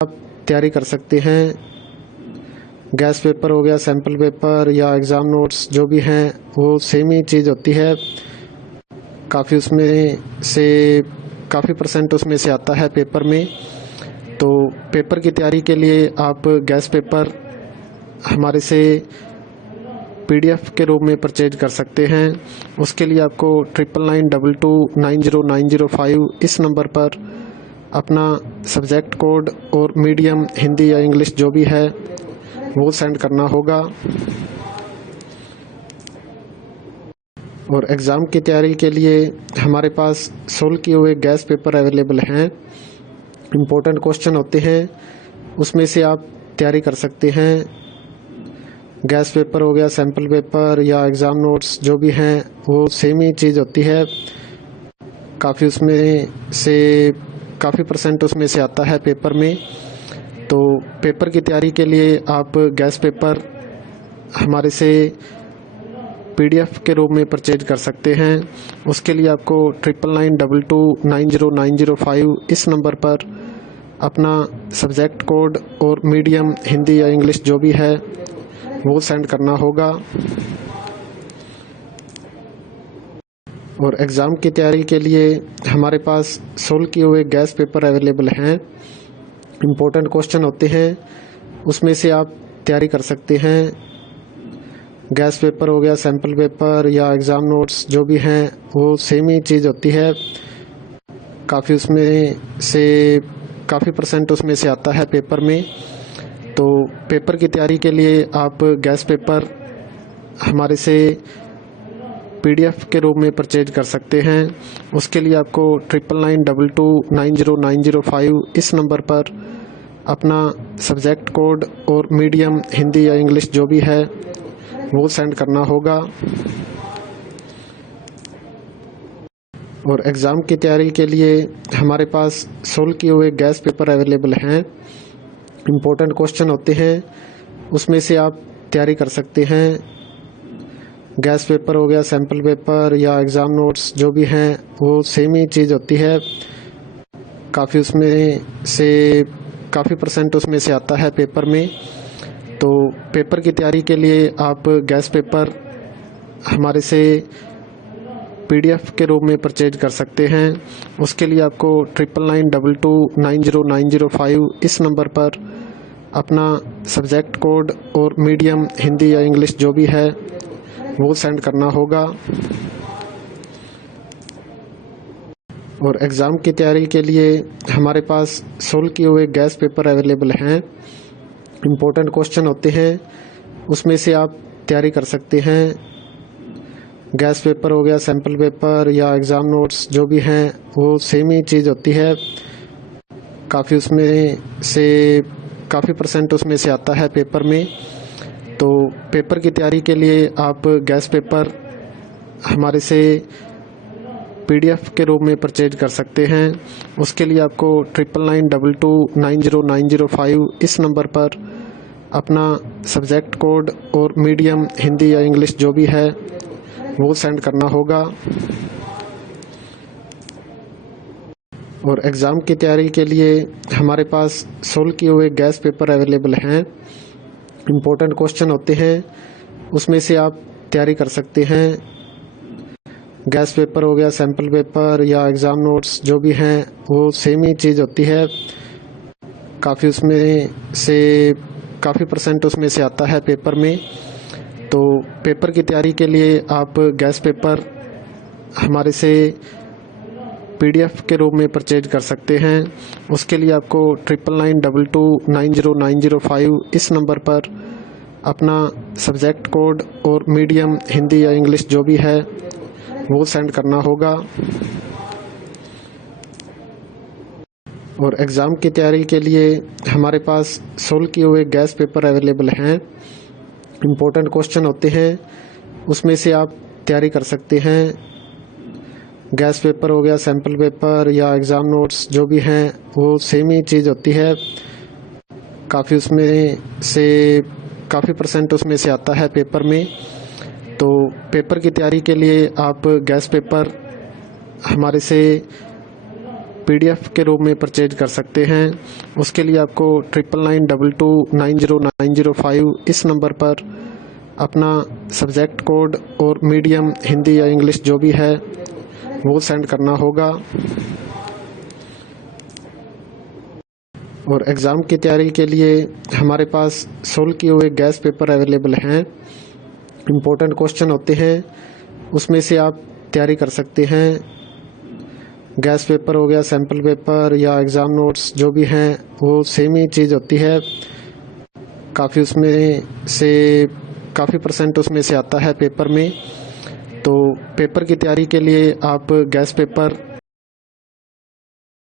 आप तैयारी कर सकते हैं। गैस पेपर हो गया, सैम्पल पेपर या एग्ज़ाम नोट्स जो भी हैं वो सेम ही चीज़ होती है। काफ़ी उसमें से काफ़ी परसेंट उसमें से आता है पेपर में। तो पेपर की तैयारी के लिए आप गैस पेपर हमारे से PDF के रूप में परचेज कर सकते हैं। उसके लिए आपको 9992290905 इस नंबर पर अपना सब्जेक्ट कोड और मीडियम हिंदी या इंग्लिश जो भी है वो सेंड करना होगा। और एग्ज़ाम की तैयारी के लिए हमारे पास सोल्व किए हुए गैस पेपर अवेलेबल हैं। इम्पोर्टेंट क्वेश्चन होते हैं, उसमें से आप तैयारी कर सकते हैं। गैस पेपर हो गया, सैम्पल पेपर या एग्ज़ाम नोट्स जो भी हैं वो सेम ही चीज़ होती है। काफ़ी उसमें से काफ़ी परसेंट उसमें से आता है पेपर में। तो पेपर की तैयारी के लिए आप गैस पेपर हमारे से PDF के रूप में परचेज कर सकते हैं। उसके लिए आपको 9992290905 इस नंबर पर अपना सब्जेक्ट कोड और मीडियम हिंदी या इंग्लिश जो भी है वो सेंड करना होगा। और एग्ज़ाम की तैयारी के लिए हमारे पास सोल्व किए हुए गैस पेपर अवेलेबल हैं। इम्पोर्टेंट क्वेश्चन होते हैं, उसमें से आप तैयारी कर सकते हैं। गैस पेपर हो गया, सैम्पल पेपर या एग्ज़ाम नोट्स जो भी हैं वो सेम ही चीज़ होती है। काफ़ी उसमें से काफ़ी परसेंट उसमें से आता है पेपर में। तो पेपर की तैयारी के लिए आप गैस पेपर हमारे से PDF के रूप में परचेज कर सकते हैं। उसके लिए आपको 9992290905 इस नंबर पर अपना सब्जेक्ट कोड और मीडियम हिंदी या इंग्लिश जो भी है वो सेंड करना होगा। और एग्ज़ाम की तैयारी के लिए हमारे पास सोल्व किए हुए गैस पेपर अवेलेबल हैं। इम्पोर्टेंट क्वेश्चन होते हैं, उसमें से आप तैयारी कर सकते हैं। गैस पेपर हो गया, सैम्पल पेपर या एग्ज़ाम नोट्स जो भी हैं वो सेम ही चीज़ होती है। काफ़ी उसमें से काफ़ी परसेंट उसमें से आता है पेपर में। तो पेपर की तैयारी के लिए आप गैस पेपर हमारे से PDF के रूप में परचेज कर सकते हैं। उसके लिए आपको 9992290905 इस नंबर पर अपना सब्जेक्ट कोड और मीडियम हिंदी या इंग्लिश जो भी है वो सेंड करना होगा। और एग्ज़ाम की तैयारी के लिए हमारे पास सोल्व किए हुए गैस पेपर अवेलेबल हैं। इम्पोर्टेंट क्वेश्चन होते हैं, उसमें से आप तैयारी कर सकते हैं। गैस पेपर हो गया, सैम्पल पेपर या एग्ज़ाम नोट्स जो भी हैं वो सेम ही चीज़ होती है। काफ़ी उसमें से काफ़ी परसेंट उसमें से आता है पेपर में। तो पेपर की तैयारी के लिए आप गैस पेपर हमारे से PDF के रूप में परचेज कर सकते हैं। उसके लिए आपको 9992290905 इस नंबर पर अपना सब्जेक्ट कोड और मीडियम हिंदी या इंग्लिश जो भी है वो सेंड करना होगा। और एग्ज़ाम की तैयारी के लिए हमारे पास सोल्व किए हुए गैस पेपर अवेलेबल हैं। इम्पोर्टेंट क्वेश्चन होते हैं, उसमें से आप तैयारी कर सकते हैं। गैस पेपर हो गया, सैम्पल पेपर या एग्ज़ाम नोट्स जो भी हैं वो सेम ही चीज़ होती है। काफ़ी उसमें से काफ़ी परसेंट उसमें से आता है पेपर में। तो पेपर की तैयारी के लिए आप गैस पेपर हमारे से PDF के रूप में परचेज कर सकते हैं। उसके लिए आपको 9992290905 इस नंबर पर अपना सब्जेक्ट कोड और मीडियम हिंदी या इंग्लिश जो भी है वो सेंड करना होगा। और एग्ज़ाम की तैयारी के लिए हमारे पास सोल्व किए हुए गैस पेपर अवेलेबल हैं। इम्पोर्टेंट क्वेश्चन होते हैं, उसमें से आप तैयारी कर सकते हैं। गैस पेपर हो गया, सैम्पल पेपर या एग्ज़ाम नोट्स जो भी हैं वो सेम ही चीज़ होती है। काफ़ी उसमें से काफ़ी परसेंट उसमें से आता है पेपर में। तो पेपर की तैयारी के लिए आप गैस पेपर हमारे से PDF के रूप में परचेज कर सकते हैं। उसके लिए आपको 9992290905 इस नंबर पर अपना सब्जेक्ट कोड और मीडियम हिंदी या इंग्लिश जो भी है वो सेंड करना होगा। और एग्ज़ाम की तैयारी के लिए हमारे पास सोल्व किए हुए गैस पेपर अवेलेबल हैं। इम्पोर्टेंट क्वेश्चन होते हैं, उसमें से आप तैयारी कर सकते हैं। गैस पेपर हो गया, सैम्पल पेपर या एग्ज़ाम नोट्स जो भी हैं वो सेम ही चीज़ होती है। काफ़ी परसेंट उसमें से आता है पेपर में। तो पेपर की तैयारी के लिए आप गैस पेपर